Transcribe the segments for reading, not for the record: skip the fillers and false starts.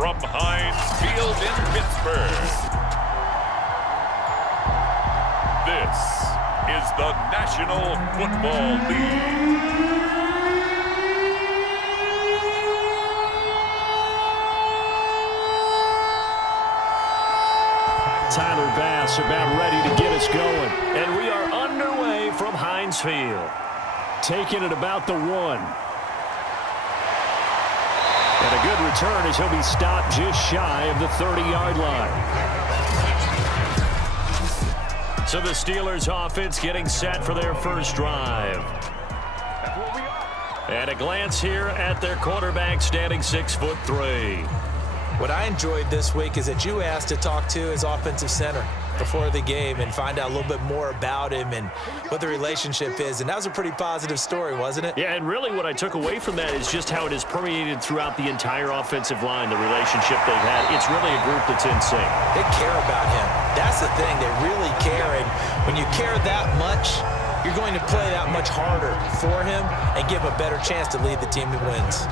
from Heinz Field in Pittsburgh. This is the National Football League. Tyler Bass about ready to get us going. And we are underway from Heinz Field. Taking it about the 1. And a good return as he'll be stopped just shy of the 30-yard line. So the Steelers offense getting set for their first drive. And a glance here at their quarterback standing 6'3". What I enjoyed this week is that you asked to talk to his offensive center before the game and find out a little bit more about him and what the relationship is. And that was a pretty positive story, wasn't it? Yeah, and really what I took away from that is just how it has permeated throughout the entire offensive line, the relationship they've had. It's really a group that's in sync. They care about him. That's the thing. They really care. And when you care that much, you're going to play that much harder for him and give him a better chance to lead the team that wins.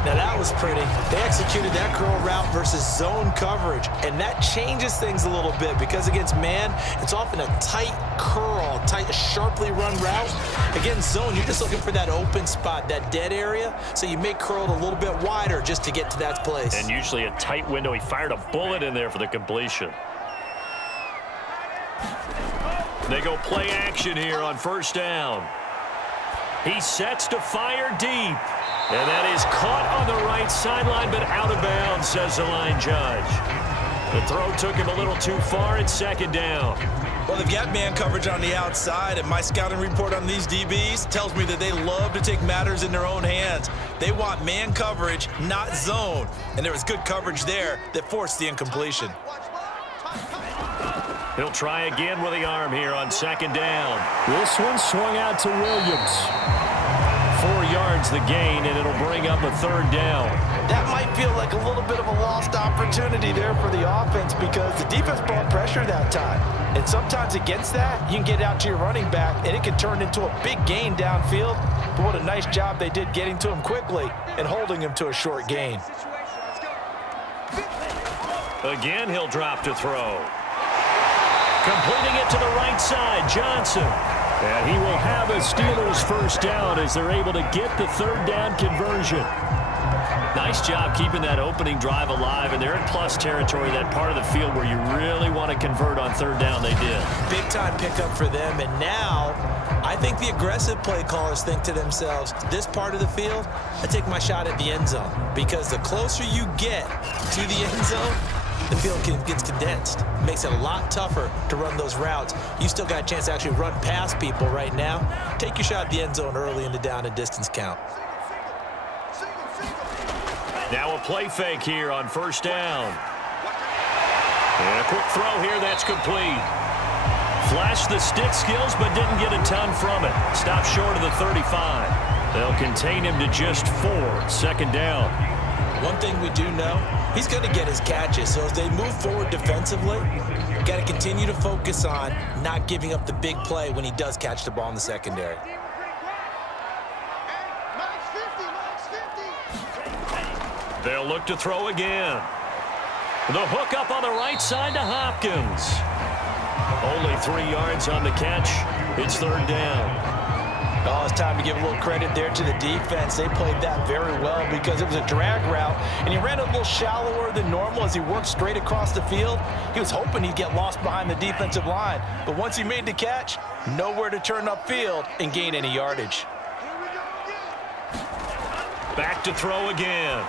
Now that was pretty. They executed that curl route versus zone coverage, and that changes things a little bit because against man, it's often a tight curl, tight, sharply run route. Against zone, you're just looking for that open spot, that dead area, so you make curl a little bit wider just to get to that place. And usually a tight window. He fired a bullet in there for the completion. They go play action here on first down. He sets to fire deep. And that is caught on the right sideline, but out of bounds, says the line judge. The throw took him a little too far. It's second down. Well, they've got man coverage on the outside, and my scouting report on these DBs tells me that they love to take matters in their own hands. They want man coverage, not zone. And there was good coverage there that forced the incompletion. He'll try again with the arm here on second down. This one swung out to Williams. 4 yards the gain, and it'll bring up a third down. That might feel like a little bit of a lost opportunity there for the offense because the defense brought pressure that time. And sometimes against that, you can get out to your running back, and it can turn into a big gain downfield. But what a nice job they did getting to him quickly and holding him to a short gain. Again, he'll drop to throw. Completing it to the right side, Johnson. And he will have a Steelers first down as they're able to get the third down conversion. Nice job keeping that opening drive alive, and they're in plus territory, that part of the field where you really want to convert on third down. They did. Big time pickup for them, and now I think the aggressive play callers think to themselves, this part of the field, I take my shot at the end zone, because the closer you get to the end zone, the field gets condensed. It makes it a lot tougher to run those routes. You still got a chance to actually run past people right now. Take your shot at the end zone early in the down and distance count. Now a play fake here on first down. And a quick throw here, that's complete. Flashed the stick skills, but didn't get a ton from it. Stopped short of the 35. They'll contain him to just 4. Second down. One thing we do know, he's going to get his catches. So as they move forward defensively, got to continue to focus on not giving up the big play when he does catch the ball in the secondary. They'll look to throw again. The hook up on the right side to Hopkins. Only 3 yards on the catch. It's third down. Oh, it's time to give a little credit there to the defense. They played that very well because it was a drag route, and he ran a little shallower than normal as he worked straight across the field. He was hoping he'd get lost behind the defensive line, but once he made the catch, nowhere to turn upfield and gain any yardage. Back to throw again.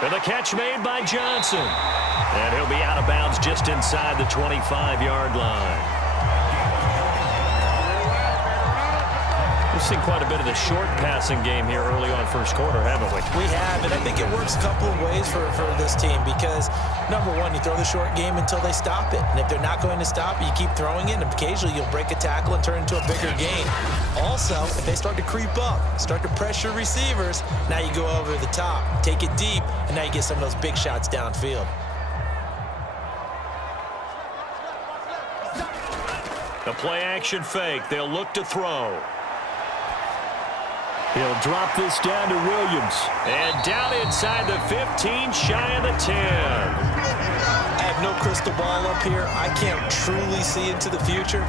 And the catch made by Johnson. And he'll be out of bounds just inside the 25-yard line. We've seen quite a bit of the short passing game here early on first quarter, haven't we? We have, and I think it works a couple of ways for this team because, number one, you throw the short game until they stop it. And if they're not going to stop it, you keep throwing it, and occasionally you'll break a tackle and turn into a bigger gain. Also, if they start to creep up, start to pressure receivers, now you go over the top, take it deep, and now you get some of those big shots downfield. The play action fake. They'll look to throw. He'll drop this down to Williams. And down inside the 15, shy of the 10. I have no crystal ball up here. I can't truly see into the future.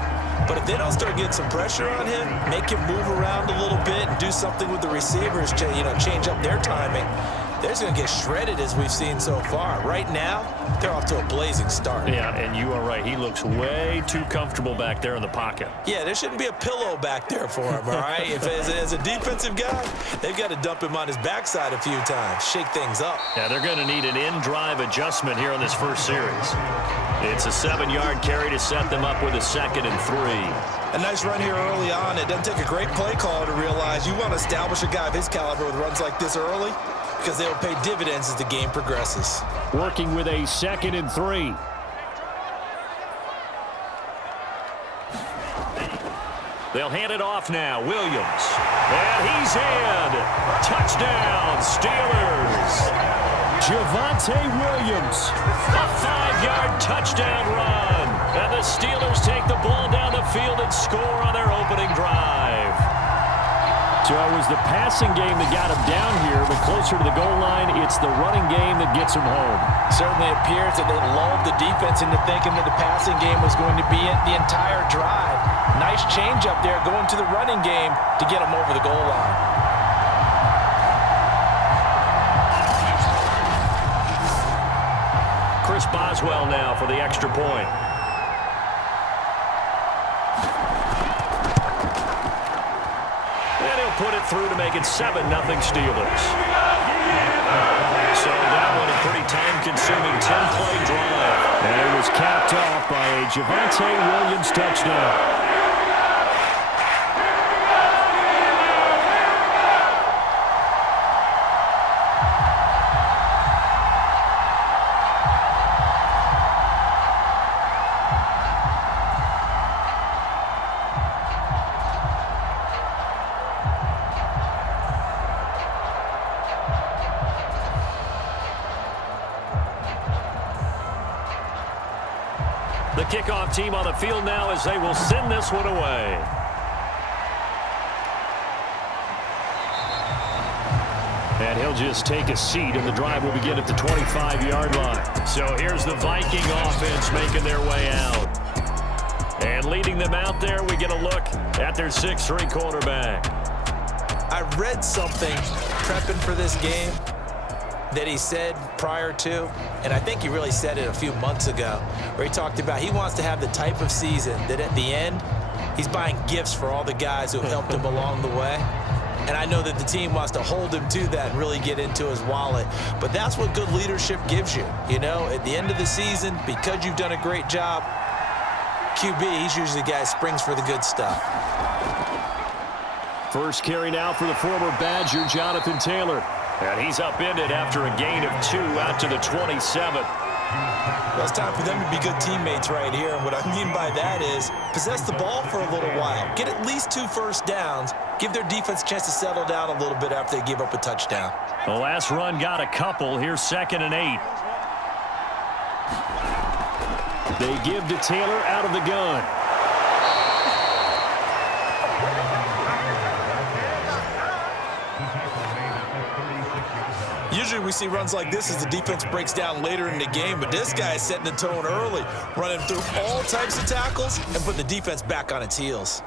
But if they don't start getting some pressure on him, make him move around a little bit and do something with the receivers to, change up their timing, they're just going to get shredded as we've seen so far. Right now, they're off to a blazing start. Yeah, and you are right. He looks way too comfortable back there in the pocket. Yeah, there shouldn't be a pillow back there for him, all right? If as a defensive guy, they've got to dump him on his backside a few times, shake things up. Yeah, they're going to need an in-drive adjustment here on this first series. It's a 7-yard carry to set them up with a 2nd and 3. A nice run here early on. It doesn't take a great play caller to realize you want to establish a guy of his caliber with runs like this early because they will pay dividends as the game progresses. Working with a 2nd and 3. They'll hand it off now. Williams. And he's in. Touchdown, Steelers. Javonte Williams. A 5-yard touchdown run. And the Steelers take the ball down the field and score on their opening drive. So it was the passing game that got him down here, but closer to the goal line, it's the running game that gets him home. Certainly appears that they lulled the defense into thinking that the passing game was going to be it the entire drive. Nice change up there going to the running game to get him over the goal line. Chris Boswell now for the extra point. Put it through to make it 7-0 Steelers. So that one a pretty time-consuming 10-play drive. And it was capped off by a Javonte Williams touchdown. The kickoff team on the field now as they will send this one away. And he'll just take a seat, and the drive will begin at the 25-yard line. So here's the Viking offense making their way out. And leading them out there, we get a look at their 6'3" quarterback. I read something prepping for this game that he said prior to, and I think he really said it a few months ago, where he talked about he wants to have the type of season that at the end, he's buying gifts for all the guys who have helped him along the way. And I know that the team wants to hold him to that and really get into his wallet. But that's what good leadership gives you. At the end of the season, because you've done a great job, QB, he's usually the guy who springs for the good stuff. First carry now for the former Badger, Jonathan Taylor. And he's upended after a gain of 2 out to the 27. Well, it's time for them to be good teammates right here. And what I mean by that is possess the ball for a little while. Get at least 2 first downs. Give their defense a chance to settle down a little bit after they give up a touchdown. The last run got a couple. Here's 2nd and 8. They give to Taylor out of the gun. Usually we see runs like this as the defense breaks down later in the game, but this guy is setting the tone early, running through all types of tackles and putting the defense back on its heels.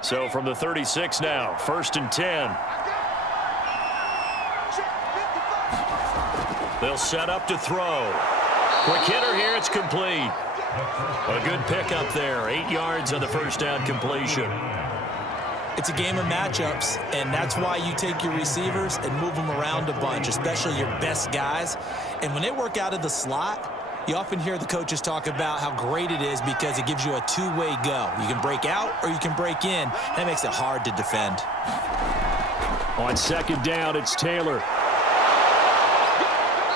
So from the 36 now, 1st and 10. They'll set up to throw. Quick hitter here, it's complete. A good pickup there, 8 yards on the first down completion. It's a game of matchups, and that's why you take your receivers and move them around a bunch, especially your best guys. And when they work out of the slot, you often hear the coaches talk about how great it is because it gives you a two-way go. You can break out or you can break in. That makes it hard to defend. On 2nd down, it's Taylor.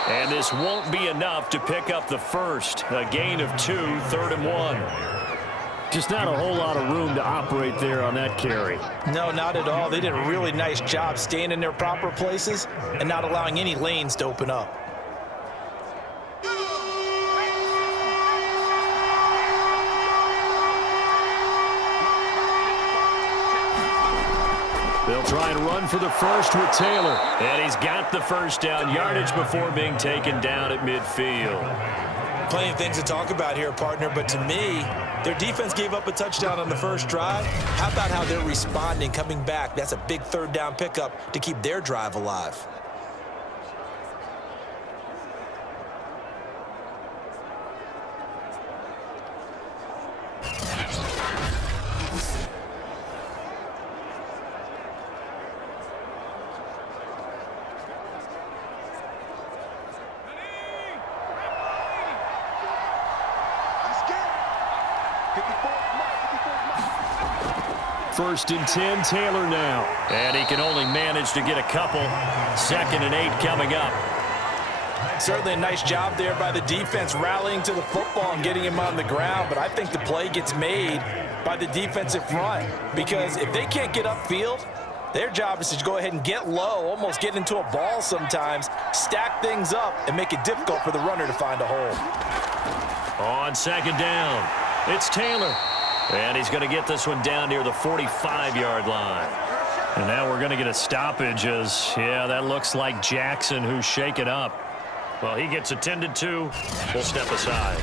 And this won't be enough to pick up the first. A gain of 2, 3rd and 1. Just not a whole lot of room to operate there on that carry. No, not at all. They did a really nice job staying in their proper places and not allowing any lanes to open up. They'll try and run for the first with Taylor. And he's got the first down, yardage before being taken down at midfield. Plenty of things to talk about here, partner, but to me, their defense gave up a touchdown on the first drive. How about how they're responding, coming back? That's a big third down pickup to keep their drive alive. First and 10, Taylor now. And he can only manage to get a couple. 2nd and 8 coming up. Certainly a nice job there by the defense rallying to the football and getting him on the ground, but I think the play gets made by the defensive front because if they can't get upfield, their job is to go ahead and get low, almost get into a ball sometimes, stack things up, and make it difficult for the runner to find a hole. On 2nd down, it's Taylor. And he's going to get this one down near the 45-yard line. And now we're going to get a stoppage as, yeah, that looks like Jackson who's shaken up. Well, he gets attended to. We'll step aside.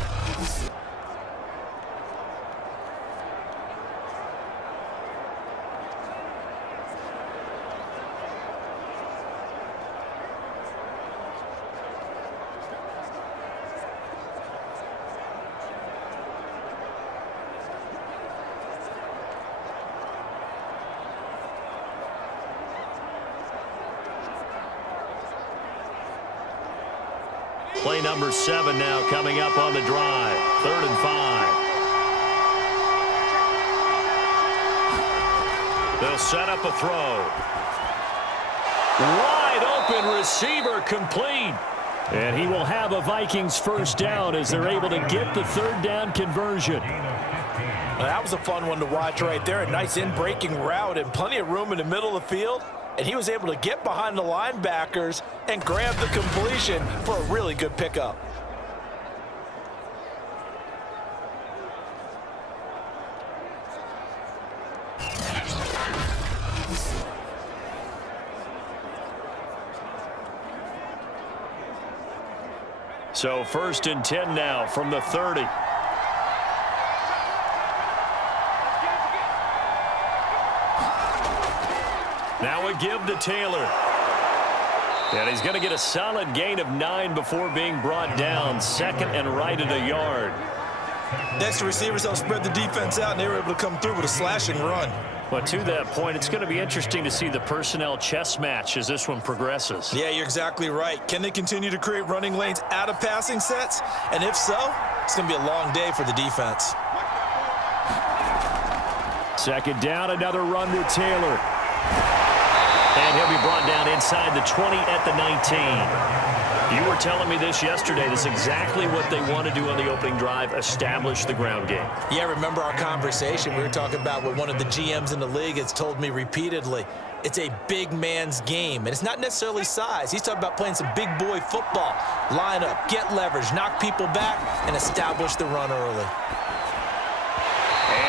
Play number 7 now coming up on the drive. 3rd and 5. They'll set up a throw. Wide open receiver complete. And he will have a Vikings first down as they're able to get the 3rd down conversion. Well, that was a fun one to watch right there. A nice in-breaking route and plenty of room in the middle of the field. And he was able to get behind the linebackers and grab the completion for a really good pickup. So 1st and 10 now from the 30. Now a give to Taylor. And he's going to get a solid gain of 9 before being brought down. 2nd and right at a yard. Next, the receivers helped spread the defense out, and they were able to come through with a slashing run. But to that point, it's going to be interesting to see the personnel chess match as this one progresses. Yeah, you're exactly right. Can they continue to create running lanes out of passing sets? And if so, it's going to be a long day for the defense. 2nd down, another run with Taylor. And he'll be brought down inside the 20 at the 19. You were telling me this yesterday. This is exactly what they want to do on the opening drive, establish the ground game. Yeah, remember our conversation. We were talking about what one of the GMs in the league has told me repeatedly. It's a big man's game, and it's not necessarily size. He's talking about playing some big boy football. Line up, get leverage, knock people back, and establish the run early.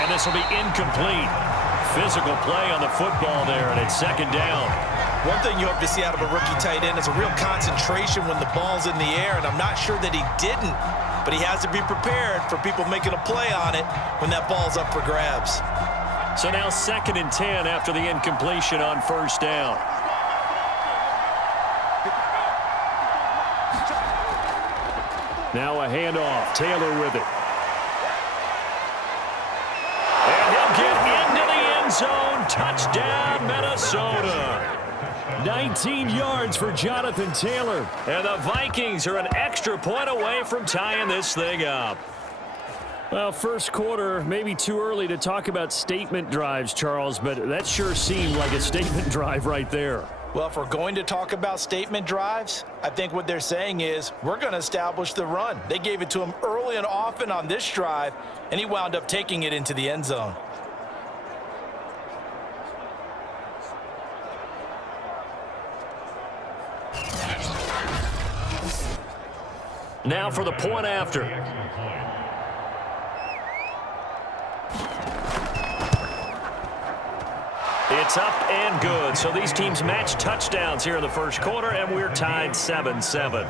And this will be incomplete. Physical play on the football there, and it's 2nd down. One thing you hope to see out of a rookie tight end is a real concentration when the ball's in the air, and I'm not sure that he didn't, but he has to be prepared for people making a play on it when that ball's up for grabs. So now 2nd and 10 after the incompletion on 1st down. Now a handoff. Taylor with it. And he'll get into the end zone. Touchdown, Minnesota. 19 yards for Jonathan Taylor. And the Vikings are an extra point away from tying this thing up. Well, first quarter, maybe too early to talk about statement drives, Charles, but that sure seemed like a statement drive right there. Well, if we're going to talk about statement drives, I think what they're saying is we're going to establish the run. They gave it to him early and often on this drive, and he wound up taking it into the end zone. Now for the point after. It's up and good. So these teams match touchdowns here in the first quarter, and we're tied 7-7.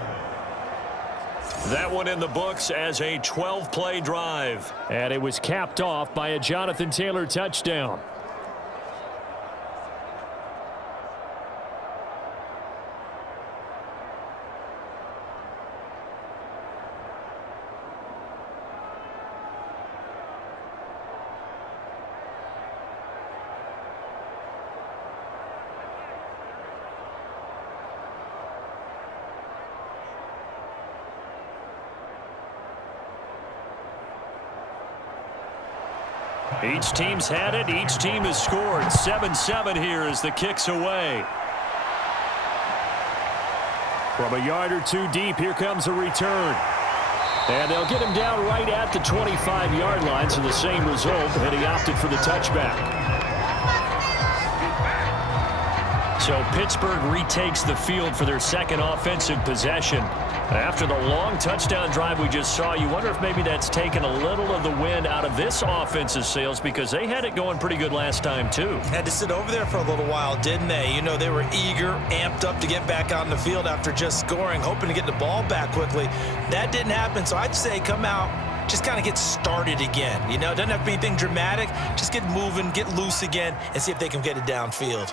That one in the books as a 12-play drive. And it was capped off by a Jonathan Taylor touchdown. Each team's had it. Each team has scored. 7-7 here as the kick's away. From a yard or two deep, here comes a return. And they'll get him down right at the 25-yard line, so the same result, and he opted for the touchback. So Pittsburgh retakes the field for their second offensive possession. After the long touchdown drive we just saw, you wonder if maybe that's taken a little of the wind out of this offense's sails, because they had it going pretty good last time too. Had to sit over there for a little while, didn't they? You know, they were eager, amped up to get back out in the field after just scoring, hoping to get the ball back quickly. That didn't happen, so I'd say come out, just kind of get started again. You know, it doesn't have to be anything dramatic. Just get moving, get loose again, and see if they can get it downfield.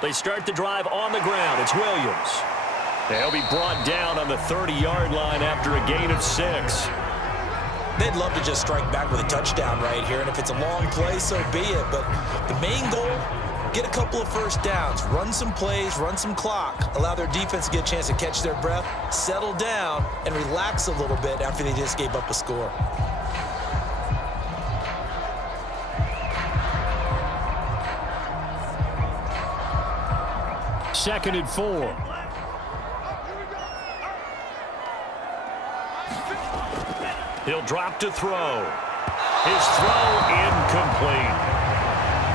They start the drive on the ground. It's Williams. They'll be brought down on the 30-yard line after a gain of 6. They'd love to just strike back with a touchdown right here, and if it's a long play, so be it. But the main goal, get a couple of first downs, run some plays, run some clock, allow their defense to get a chance to catch their breath, settle down, and relax a little bit after they just gave up a score. Second and 4. He'll drop to throw. His throw incomplete.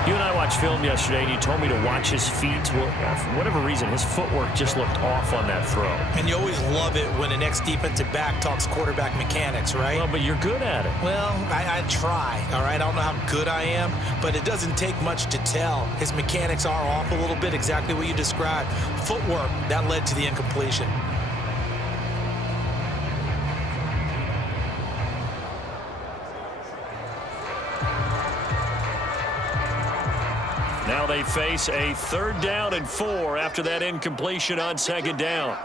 You and I watched film yesterday, and you told me to watch his feet. Well, for whatever reason, his footwork just looked off on that throw. And you always love it when the next defensive back talks quarterback mechanics, right? Well, but you're good at it. Well, I try, all right? I don't know how good I am, but it doesn't take much to tell. His mechanics are off a little bit, exactly what you described. Footwork, that led to the incompletion. Now they face a 3rd down and 4 after that incompletion on 2nd down.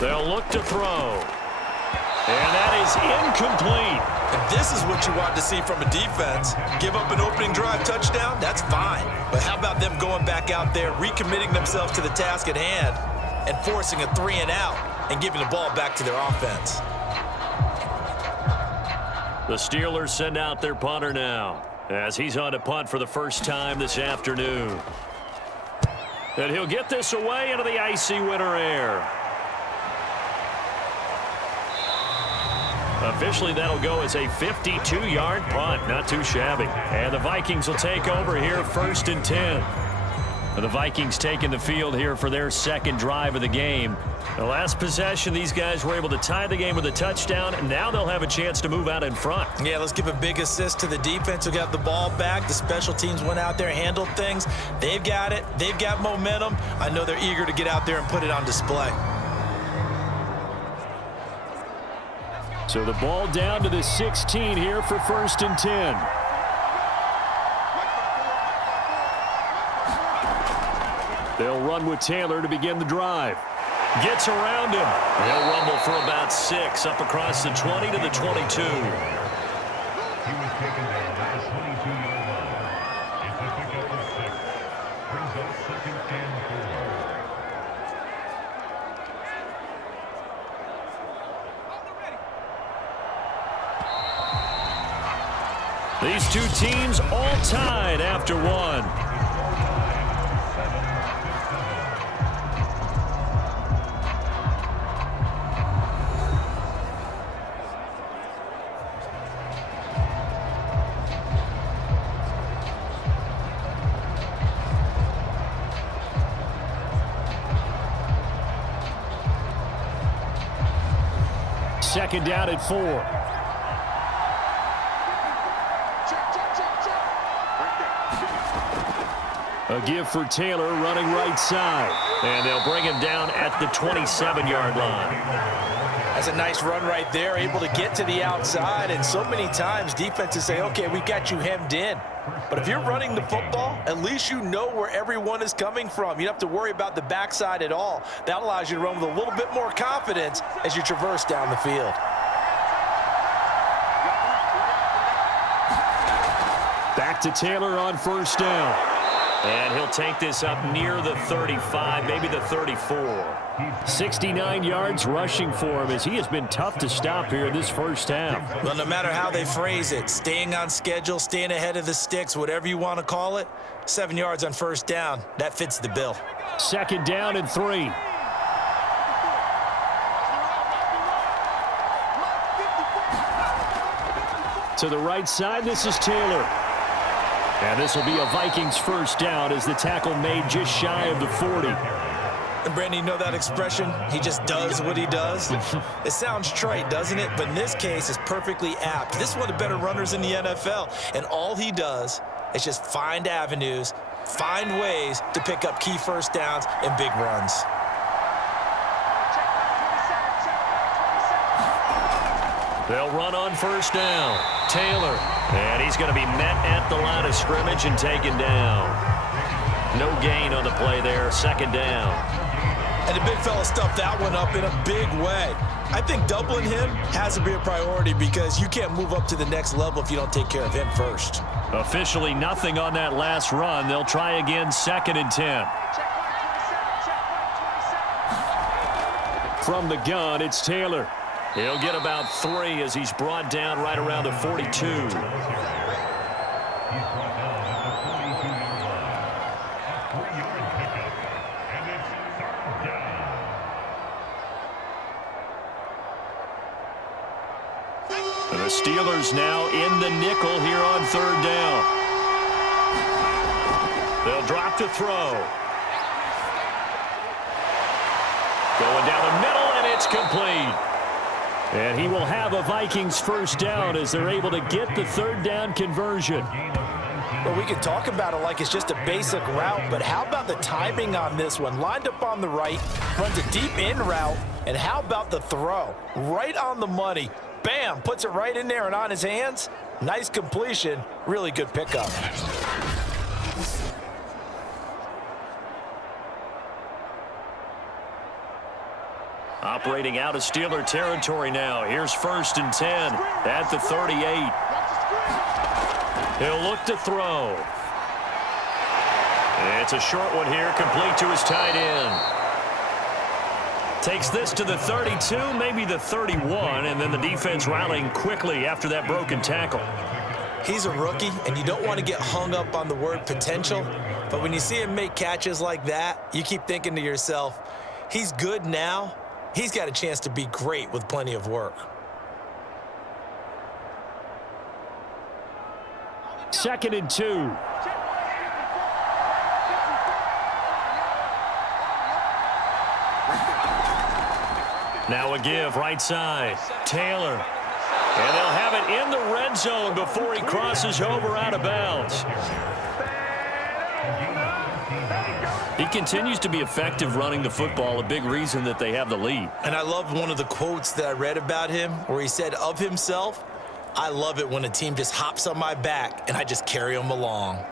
They'll look to throw. And that is incomplete. And this is what you want to see from a defense. Give up an opening drive touchdown, that's fine. But how about them going back out there, recommitting themselves to the task at hand, and forcing a 3 and out and giving the ball back to their offense? The Steelers send out their punter now, as he's on to punt for the first time this afternoon. And he'll get this away into the icy winter air. Officially, that'll go as a 52-yard punt. Not too shabby. And the Vikings will take over here 1st and 10. The Vikings taking the field here for their second drive of the game. The last possession, these guys were able to tie the game with a touchdown, and now they'll have a chance to move out in front. Yeah, let's give a big assist to the defense who got the ball back. The special teams went out there, handled things. They've got it. They've got momentum. I know they're eager to get out there and put it on display. So the ball down to the 16 here for 1st and 10. They'll run with Taylor to begin the drive. Gets around him. He'll rumble for about 6 up across the 20 to the 22. He was taken down at the 22-yard line. It's a pickup of 6. Brings up 2nd and 4. These two teams all tied after one. Second down at 4. A give for Taylor running right side. And they'll bring him down at the 27-yard line. That's a nice run right there, able to get to the outside. And so many times defenses say, okay, we got you hemmed in. But if you're running the football, at least you know where everyone is coming from. You don't have to worry about the backside at all. That allows you to run with a little bit more confidence as you traverse down the field. Back to Taylor on first down. And he'll take this up near the 35, maybe the 34. 69 yards rushing for him as he has been tough to stop here this first half. Well, no matter how they phrase it, staying on schedule, staying ahead of the sticks, whatever you want to call it, 7 yards on first down, that fits the bill. Second down and 3. To the right side, this is Taylor. And this will be a Vikings first down as the tackle made just shy of the 40. And Brandon, you know that expression? He just does what he does. It sounds trite, doesn't it? But in this case, it's perfectly apt. This is one of the better runners in the NFL. And all he does is just find avenues, find ways to pick up key first downs and big runs. They'll run on first down. Taylor. And he's going to be met at the line of scrimmage and taken down. No gain on the play there. Second down. And the big fella stuffed that one up in a big way. I think doubling him has to be a priority because you can't move up to the next level if you don't take care of him first. Officially nothing on that last run. They'll try again, second and 10. From the gun, it's Taylor. He'll get about 3 as he's brought down right around the 42. The Steelers now in the nickel here on third down. They'll drop to throw. Going down the middle, and it's complete. And he will have a Vikings first down as they're able to get the third down conversion. Well, we can talk about it like it's just a basic route, but how about the timing on this one? Lined up on the right, runs a deep in route, and how about the throw? Right on the money. Bam, puts it right in there and on his hands. Nice completion, really good pickup. Operating out of Steeler territory now. Here's first and 10 at the 38. He'll look to throw. It's a short one here, complete to his tight end. Takes this to the 32, maybe the 31, and then the defense rallying quickly after that broken tackle. He's a rookie, and you don't want to get hung up on the word potential, but when you see him make catches like that, you keep thinking to yourself, he's good now. He's got a chance to be great with plenty of work. Second and 2. Now a give right side. Taylor. And they'll have it in the red zone before he crosses over out of bounds. He continues to be effective running the football, a big reason that they have the lead. And I love one of the quotes that I read about him where he said of himself, I love it when a team just hops on my back and I just carry them along.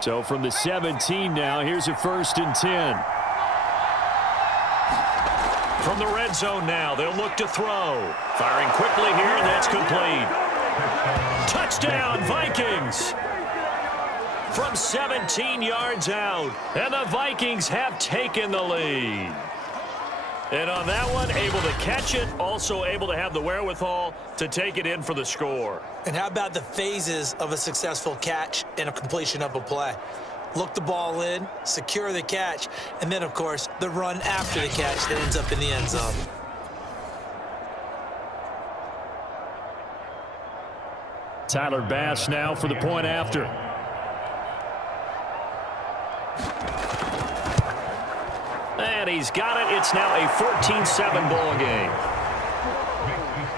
So from the 17 now, here's a first and 10. From the red zone now, they'll look to throw. Firing quickly here, and that's complete. Touchdown, Vikings! From 17 yards out, and the Vikings have taken the lead. And on that one, able to catch it, also able to have the wherewithal to take it in for the score. And how about the phases of a successful catch and a completion of a play? Look the ball in, secure the catch, and then, of course, the run after the catch that ends up in the end zone. Tyler Bass now for the point after. And he's got it. It's now a 14-7 ball game.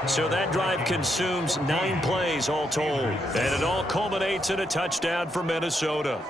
So that drive consumes 9 plays all told. And it all culminates in a touchdown for Minnesota.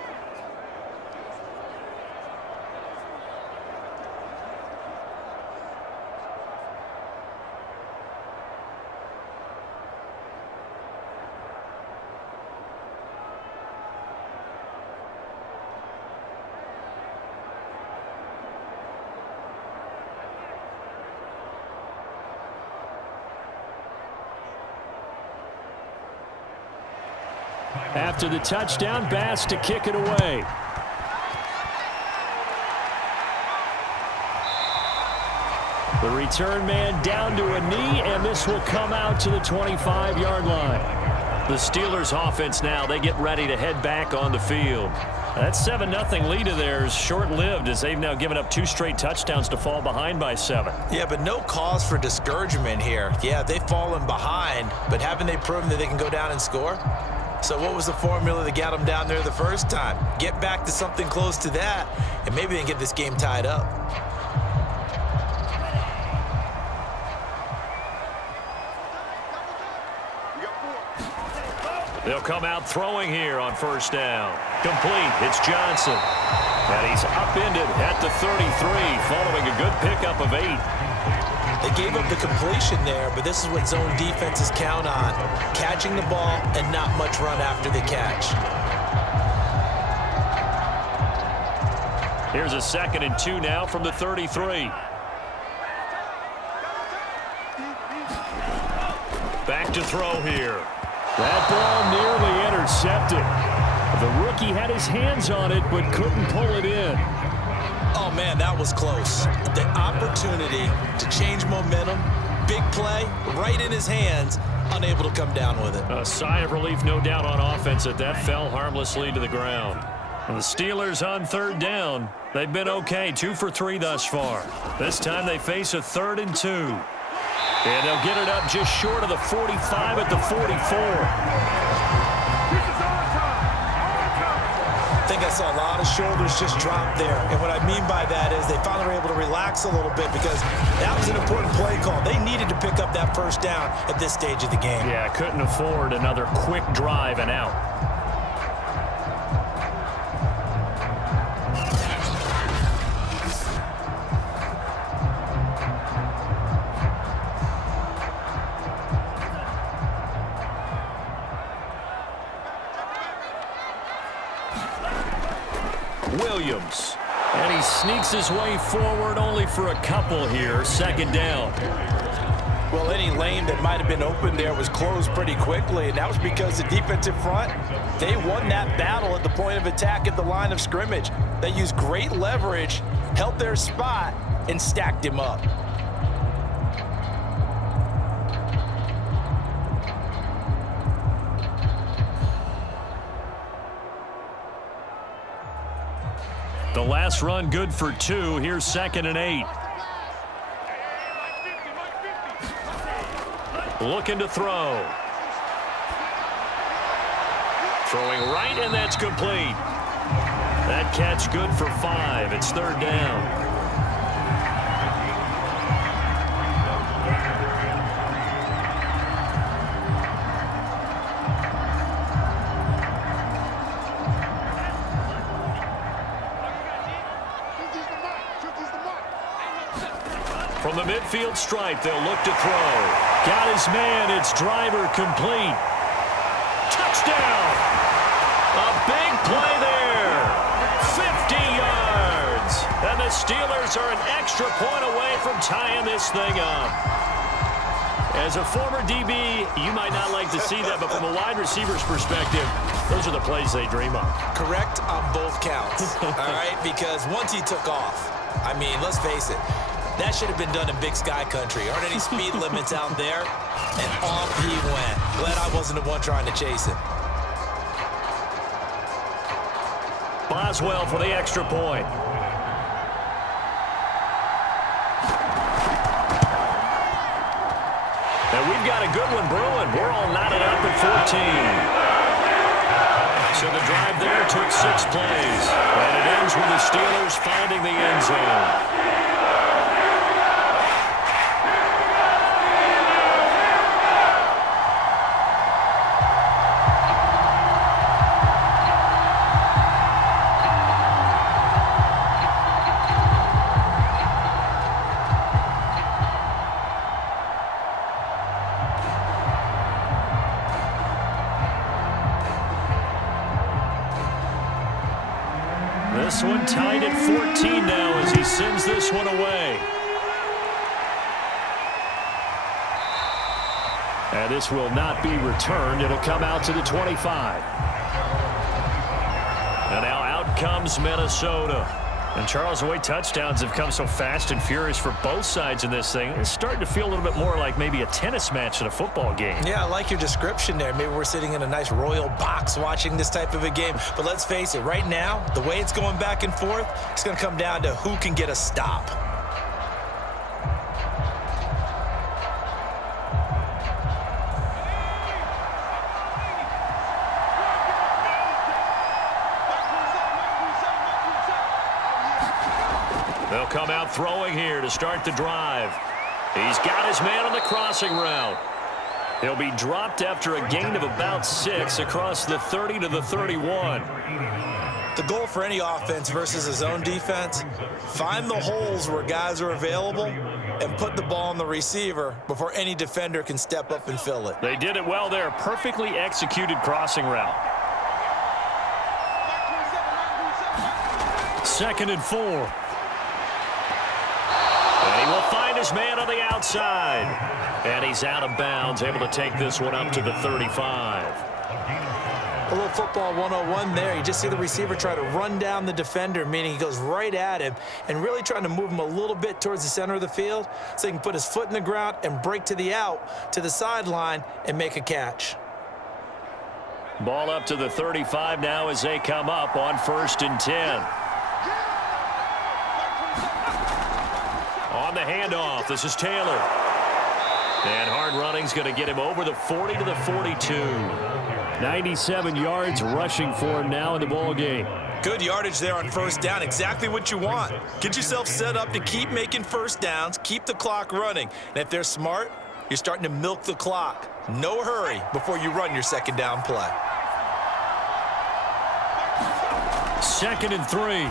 After the touchdown, Bass to kick it away. The return man down to a knee, and this will come out to the 25-yard line. The Steelers offense now, they get ready to head back on the field. That 7-0 lead of theirs short-lived as they've now given up 2 straight touchdowns to fall behind by 7. Yeah, but no cause for discouragement here. Yeah, they've fallen behind, but haven't they proven that they can go down and score? So what was the formula that got them down there the first time? Get back to something close to that, and maybe they can get this game tied up. They'll come out throwing here on first down. Complete. It's Johnson. And he's upended at the 33 following a good pickup of 8. They gave up the completion there, but this is what zone defenses count on. Catching the ball and not much run after the catch. Here's a 2nd and 2 now from the 33. Back to throw here. That ball nearly intercepted. The rookie had his hands on it but couldn't pull it in. Oh, man, that was close. The opportunity to change momentum, big play, right in his hands, unable to come down with it. A sigh of relief, no doubt, on offense that fell harmlessly to the ground. And the Steelers on 3rd down. They've been okay, 2 for 3 thus far. This time they face a 3rd and 2. And they'll get it up just short of the 45 at the 44. I think I saw a lot of shoulders just drop there. And what I mean by that is they finally were able to relax a little bit because that was an important play call. They needed to pick up that first down at this stage of the game. Yeah, couldn't afford another quick drive and out. Williams. And he sneaks his way forward only for a couple here. 2nd down. Well, any lane that might have been open there was closed pretty quickly, and that was because the defensive front, they won that battle at the point of attack at the line of scrimmage. They used great leverage, held their spot, and stacked him up. The last run good for 2. Here's 2nd and 8. Looking to throw. Throwing right, and that's complete. That catch good for 5. It's 3rd down. From the midfield stripe, they'll look to throw. Got his man. It's Driver complete. Touchdown! A big play there. 50 yards. And the Steelers are an extra point away from tying this thing up. As a former DB, you might not like to see that, but from a wide receiver's perspective, those are the plays they dream of. Correct on both counts, all right? Because once he took off, I mean, let's face it, that should have been done in Big Sky Country. Aren't any speed limits out there? And off he went. Glad I wasn't the one trying to chase him. Boswell for the extra point. And we've got a good one brewing. We're all knotted up at 14. So the drive there took 6 plays. And it ends with the Steelers finding the end zone. This one tied at 14 now as he sends this one away. And this will not be returned. It'll come out to the 25. And now out comes Minnesota. And Charles, the way touchdowns have come so fast and furious for both sides in this thing, it's starting to feel a little bit more like maybe a tennis match in a football game. Yeah, I like your description there. Maybe we're sitting in a nice royal box watching this type of a game. But let's face it, right now, the way it's going back and forth, it's going to come down to who can get a stop. They'll come out throwing here to start the drive. He's got his man on the crossing route. He'll be dropped after a gain of about 6 across the 30 to the 31. The goal for any offense versus a zone defense, find the holes where guys are available and put the ball on the receiver before any defender can step up and fill it. They did it well there. Perfectly executed crossing route. 2nd and 4. And he will find his man on the outside. And he's out of bounds, able to take this one up to the 35. A little football 101 there. You just see the receiver try to run down the defender, meaning he goes right at him and really trying to move him a little bit towards the center of the field so he can put his foot in the ground and break to the out, to the sideline, and make a catch. Ball up to the 35 now as they come up on 1st and 10. On the handoff, this is Taylor. And hard running's going to get him over the 40 to the 42. 97 yards rushing for him now in the ball game. Good yardage there on 1st down. Exactly what you want. Get yourself set up to keep making 1st downs, keep the clock running. And if they're smart, you're starting to milk the clock. No hurry before you run your 2nd down play. 2nd and 3.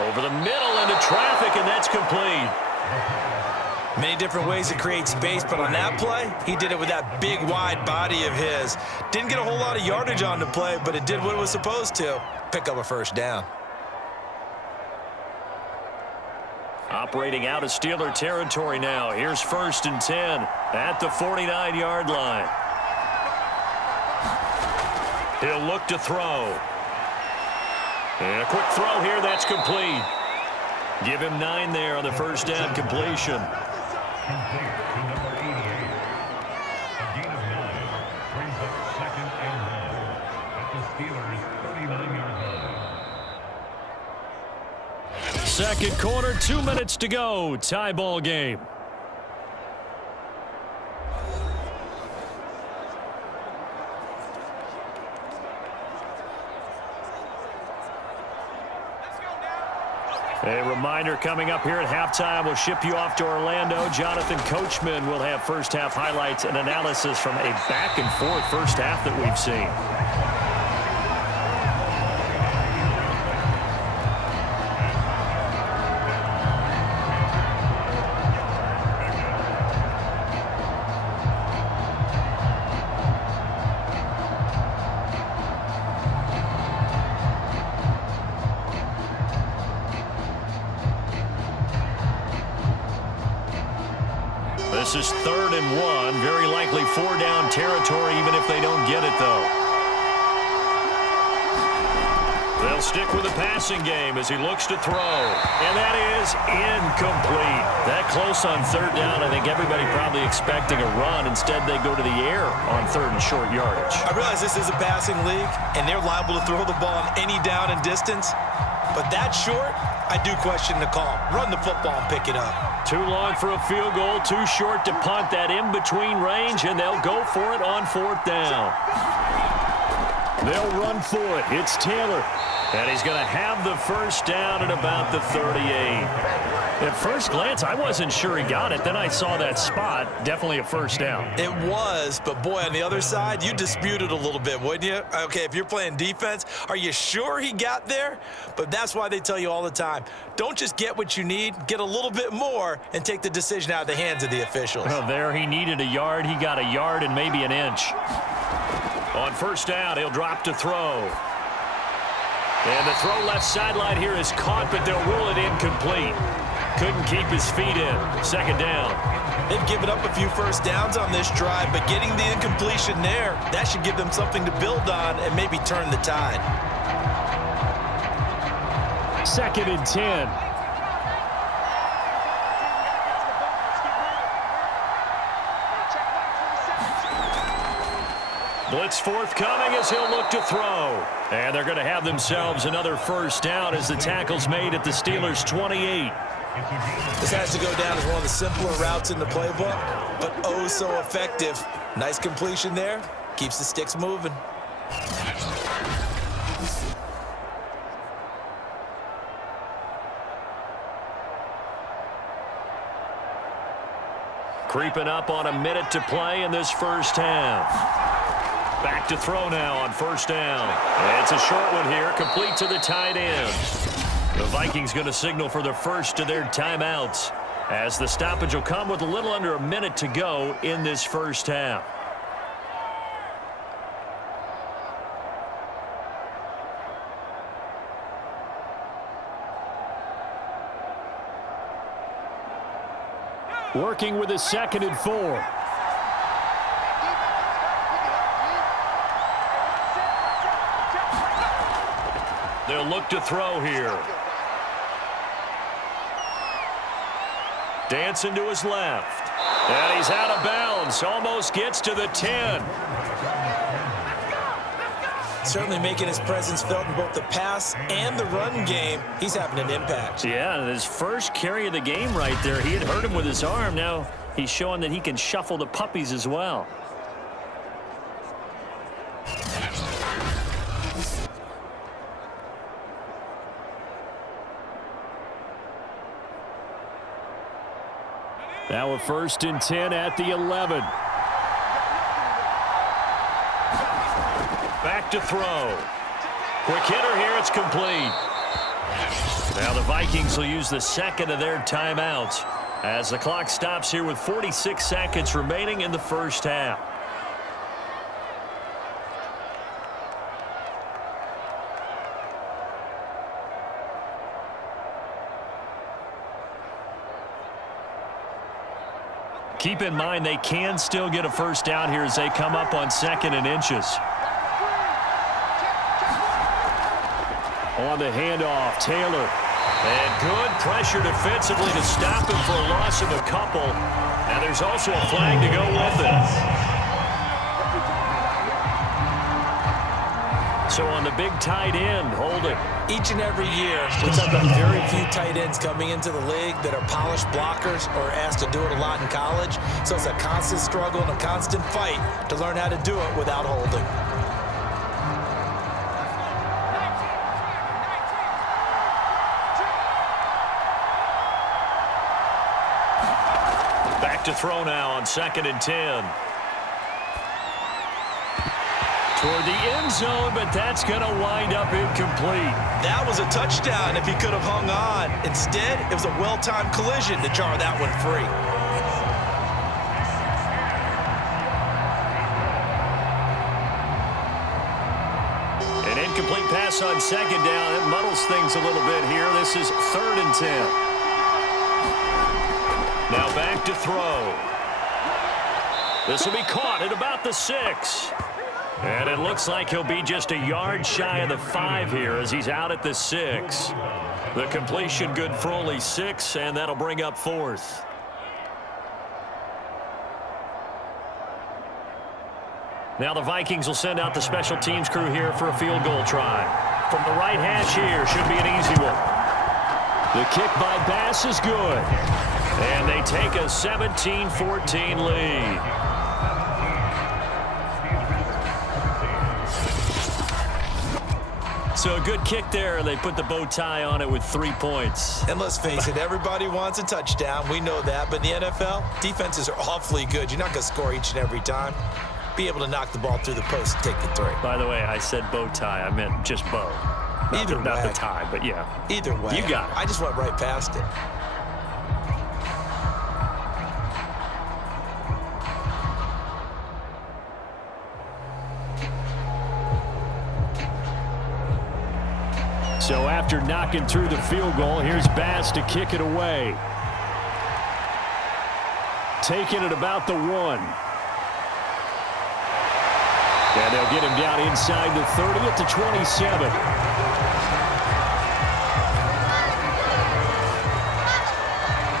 Over the middle into traffic, and that's complete. Many different ways to create space, but on that play, he did it with that big, wide body of his. Didn't get a whole lot of yardage on the play, but it did what it was supposed to. Pick up a 1st down. Operating out of Steeler territory now. Here's 1st and 10 at the 49-yard line. He'll look to throw. And a quick throw here, that's complete. Give him 9 there on the 1st down completion. Complete to number 88. A gain of 9 brings up 2nd and 1 at the Steelers' 39-yard line. 2nd quarter, 2 minutes to go. Tie ball game. A reminder coming up here at halftime. We'll ship you off to Orlando. Jonathan Coachman will have first half highlights and analysis from a back-and-forth first half that we've seen. This is 3rd and 1. Very likely 4-down territory, even if they don't get it, though. They'll stick with the passing game as he looks to throw. And that is incomplete. That close on third down, I think everybody probably expecting a run. Instead, they go to the air on third and short yardage. I realize this is a passing league, and they're liable to throw the ball on any down and distance. But that short, I do question the call. Run the football and pick it up. Too long for a field goal, too short to punt. That in-between range, and they'll go for it on fourth down. They'll run for it. It's Taylor. And he's going to have the first down at about the 38. At first glance, I wasn't sure he got it. Then I saw that spot. Definitely a first down. It was, but boy, on the other side, you dispute it a little bit, wouldn't you? Okay, if you're playing defense, are you sure he got there? But that's why they tell you all the time, don't just get what you need, get a little bit more, and take the decision out of the hands of the officials. Well, there he needed a yard. He got a yard and maybe an inch. On first down, he'll drop to throw. And the throw left sideline here is caught, but they'll rule it incomplete. Couldn't keep his feet in. Second down. They've given up a few first downs on this drive, but getting the incompletion there, that should give them something to build on and maybe turn the tide. Second and 10. Blitz forthcoming as he'll look to throw. And they're going to have themselves another first down as the tackle's made at the Steelers' 28. This has to go down as one of the simpler routes in the playbook, but oh so effective. Nice completion there. Keeps the sticks moving. Creeping up on a minute to play in this first half. Back to throw now on first down. It's a short one here, complete to the tight end. The Vikings going to signal for the first of their timeouts as the stoppage will come with a little under a minute to go in this first half. Working with a 2nd and 4. They'll look to throw here. Dancing to his left. And he's out of bounds. Almost gets to the 10. Certainly making his presence felt in both the pass and the run game. He's having an impact. Yeah, and his first carry of the game right there. He had hurt him with his arm. Now he's showing that he can shuffle the puppies as well. Now a 1st and 10 at the 11. Back to throw. Quick hitter here. It's complete. Now the Vikings will use the second of their timeouts as the clock stops here with 46 seconds remaining in the first half. Keep in mind they can still get a first down here as they come up on 2nd and inches. On the handoff, Taylor. And good pressure defensively to stop him for a loss of a couple. And there's also a flag to go with it. So on the big tight end, holding. Each and every year, we talk about very few tight ends coming into the league that are polished blockers or asked to do it a lot in college. So it's a constant struggle and a constant fight to learn how to do it without holding. Back to throw now on 2nd and 10. Toward the end zone, but that's going to wind up incomplete. That was a touchdown if he could have hung on. Instead, it was a well-timed collision to jar that one free. An incomplete pass on 2nd down. It muddles things a little bit here. This is 3rd and 10. Now back to throw. This will be caught at about the 6. And it looks like he'll be just a yard shy of the 5 here as he's out at the 6. The completion good for only 6, and that'll bring up 4th. Now the Vikings will send out the special teams crew here for a field goal try. From the right hash here, should be an easy one. The kick by Bass is good. And they take a 17-14 lead. So a good kick there. They put the bow tie on it with 3 points. And let's face it, everybody wants a touchdown. We know that. But in the NFL, defenses are awfully good. You're not going to score each and every time. Be able to knock the ball through the post and take the 3. By the way, I said bow tie. I meant just bow. Not the tie, but yeah. Either way. You got it. I just went right past it. So after knocking through the field goal, here's Bass to kick it away. Taking it about the 1. And they'll get him down inside the 30 at the 27.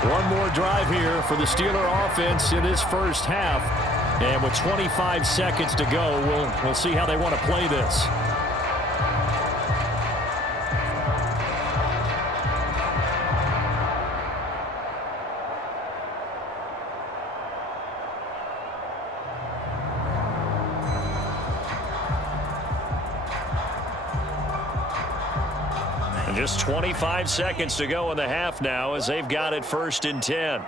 One more drive here for the Steeler offense in this first half. And with 25 seconds to go, we'll see how they want to play this. Just 25 seconds to go in the half now as they've got it 1st and 10.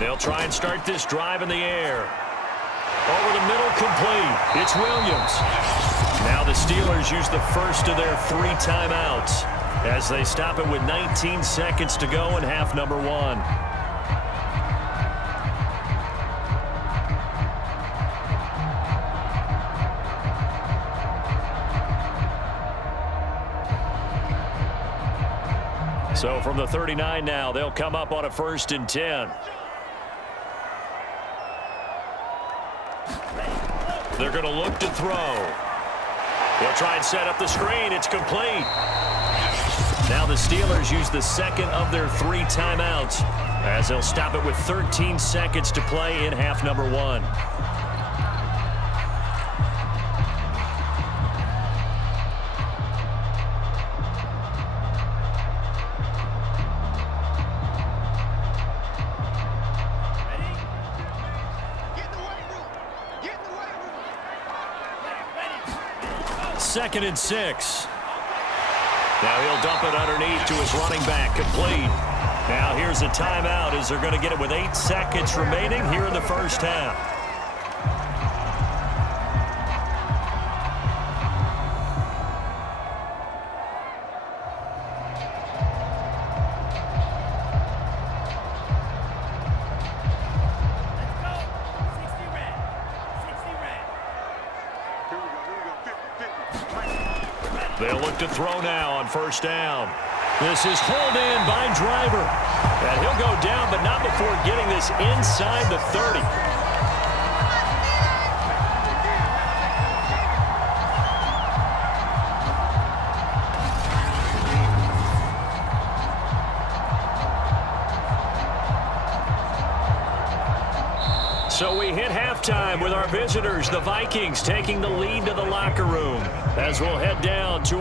They'll try and start this drive in the air. Over the middle, complete. It's Williams. Now the Steelers use the first of their 3 timeouts as they stop it with 19 seconds to go in half number 1. So from the 39 now, they'll come up on a 1st and 10. They're going to look to throw. They'll try and set up the screen. It's complete. Now the Steelers use the second of their 3 timeouts as they'll stop it with 13 seconds to play in half number 1. Second and 6. Now he'll dump it underneath to his running back, complete. Now here's a timeout as they're going to get it with 8 seconds remaining here in the first half. They'll look to throw now on 1st down. This is hauled in by Driver. And he'll go down, but not before getting this inside the 30. So we hit halftime with our visitors, the Vikings, taking the lead to the locker room as we'll head down to our